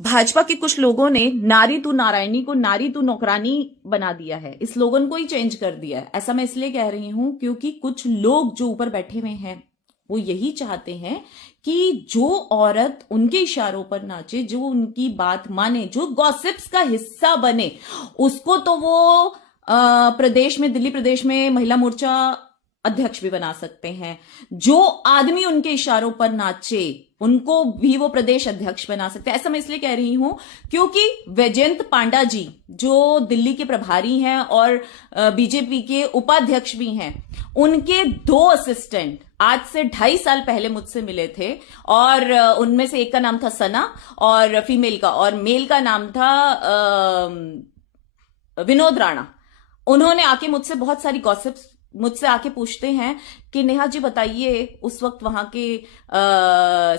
भाजपा के कुछ लोगों ने नारी तू नारायणी को नारी तू नौकरानी बना दिया है। इस स्लोगन को ही चेंज कर दिया है। ऐसा मैं इसलिए कह रही हूं क्योंकि कुछ लोग जो ऊपर बैठे हुए हैं वो यही चाहते हैं कि जो औरत उनके इशारों पर नाचे, जो उनकी बात माने, जो गॉसिप्स का हिस्सा बने, उसको तो वो प्रदेश में, दिल्ली प्रदेश में महिला मोर्चा अध्यक्ष भी बना सकते हैं। जो आदमी उनके इशारों पर नाचे उनको भी वो प्रदेश अध्यक्ष बना सकते हैं। ऐसा मैं इसलिए कह रही हूं क्योंकि वैजयंत पांडा जी जो दिल्ली के प्रभारी हैं और बीजेपी के उपाध्यक्ष भी हैं, उनके 2 असिस्टेंट आज से 2.5 साल पहले मुझसे मिले थे और उनमें से एक का नाम था सना और फीमेल का, और मेल का नाम था विनोद राणा। उन्होंने आके मुझसे बहुत सारी गॉसिप्स मुझसे आके पूछते हैं कि नेहा जी बताइए उस वक्त वहां के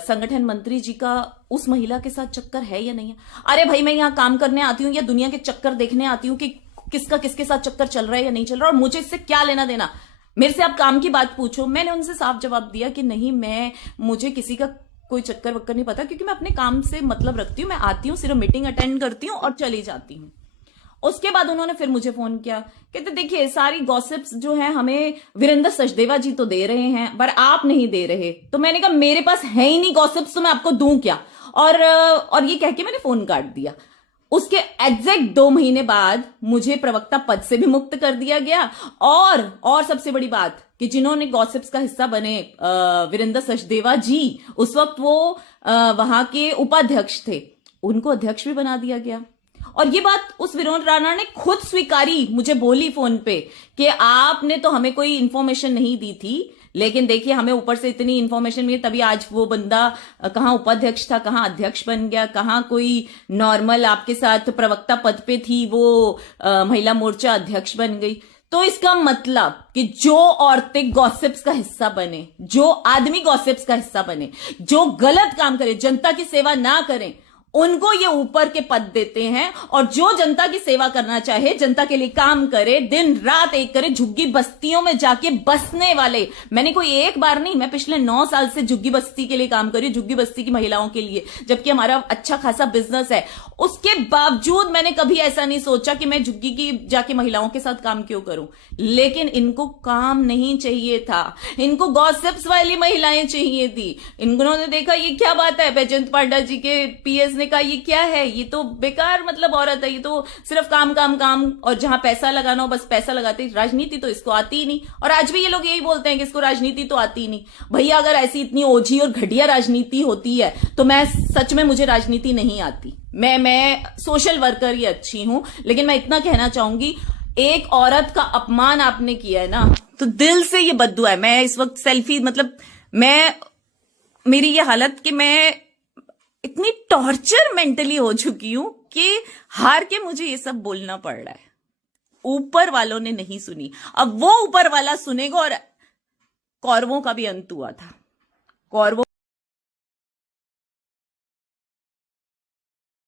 संगठन मंत्री जी का उस महिला के साथ चक्कर है या नहीं है। अरे भाई, मैं यहां काम करने आती हूं या दुनिया के चक्कर देखने आती हूं कि किसका किसके साथ चक्कर चल रहा है या नहीं चल रहा, और मुझे इससे क्या लेना देना। मेरे से आप काम की बात पूछो। मैंने उनसे साफ जवाब दिया कि नहीं, मुझे किसी का कोई चक्कर वक्कर नहीं पता, क्योंकि मैं अपने काम से मतलब रखती हूँ। मैं आती हूँ, सिर्फ मीटिंग अटेंड करती हूँ और चली जाती हूँ। उसके बाद उन्होंने फिर मुझे फोन किया, कहते देखिए सारी गॉसिप्स जो है हमें वीरेंद्र सचदेवा जी तो दे रहे हैं पर आप नहीं दे रहे। तो मैंने कहा मेरे पास है ही नहीं गॉसिप्स, तो मैं आपको दूं क्या। और ये कह के मैंने फोन काट दिया। उसके एग्जैक्ट 2 महीने बाद मुझे प्रवक्ता पद से भी मुक्त कर दिया गया। और सबसे बड़ी बात कि जिन्होंने गॉसिप्स का हिस्सा बने वीरेंद्र सचदेवा जी, उस वक्त वो वहां के उपाध्यक्ष थे, उनको अध्यक्ष भी बना दिया गया। और ये बात उस विनोद राणा ने खुद स्वीकारी, मुझे बोली फोन पे कि आपने तो हमें कोई इंफॉर्मेशन नहीं दी थी, लेकिन देखिए हमें ऊपर से इतनी इंफॉर्मेशन मिली, तभी आज वो बंदा कहां उपाध्यक्ष था, कहां अध्यक्ष बन गया, कहां कोई नॉर्मल आपके साथ प्रवक्ता पद पे थी वो महिला मोर्चा अध्यक्ष बन गई। तो इसका मतलब कि जो औरतें गॉसिप्स का हिस्सा बने, जो आदमी गॉसिप्स का हिस्सा बने, जो गलत काम करे, जनता की सेवा ना करें, उनको ये ऊपर के पद देते हैं। और जो जनता की सेवा करना चाहे, जनता के लिए काम करे, दिन रात एक करे, झुग्गी बस्तियों में जाके बसने वाले, मैंने कोई एक बार नहीं, मैं पिछले 9 साल से झुग्गी बस्ती के लिए काम कर रही हूं, झुग्गी बस्ती की महिलाओं के लिए, जबकि हमारा अच्छा खासा बिजनेस है। उसके बावजूद मैंने कभी ऐसा नहीं सोचा कि मैं झुग्गी की जाके महिलाओं के साथ काम क्यों करूं। लेकिन इनको काम नहीं चाहिए था, इनको गॉसिप्स वाली महिलाएं चाहिए थी। इन्होंने देखा ये क्या बात है, वैजयंत पांडा जी के पीएस ने कहा ये क्या है, ये तो बेकार मतलब औरत है, ये तो सिर्फ काम काम काम, और जहां पैसा लगाना हो बस पैसा लगाते। राजनीति तो इसको आती ही नहीं। और आज भी ये लोग यही बोलते हैं कि इसको राजनीति तो आती ही नहीं। भैया अगर ऐसी इतनी ओझी और घटिया राजनीति होती है तो मैं सच में, मुझे राजनीति नहीं आती। मैं सोशल वर्कर ही अच्छी हूं। लेकिन मैं इतना कहना चाहूंगी, एक औरत का अपमान आपने किया है ना, तो दिल से ये बद्दुआ है। मैं इस वक्त सेल्फी मतलब मेरी ये हालत कि मैं इतनी टॉर्चर मेंटली हो चुकी हूं कि हार के मुझे ये सब बोलना पड़ रहा है। ऊपर वालों ने नहीं सुनी, अब वो ऊपर वाला सुनेगा। और कौरवों का भी अंत हुआ था। कौरवों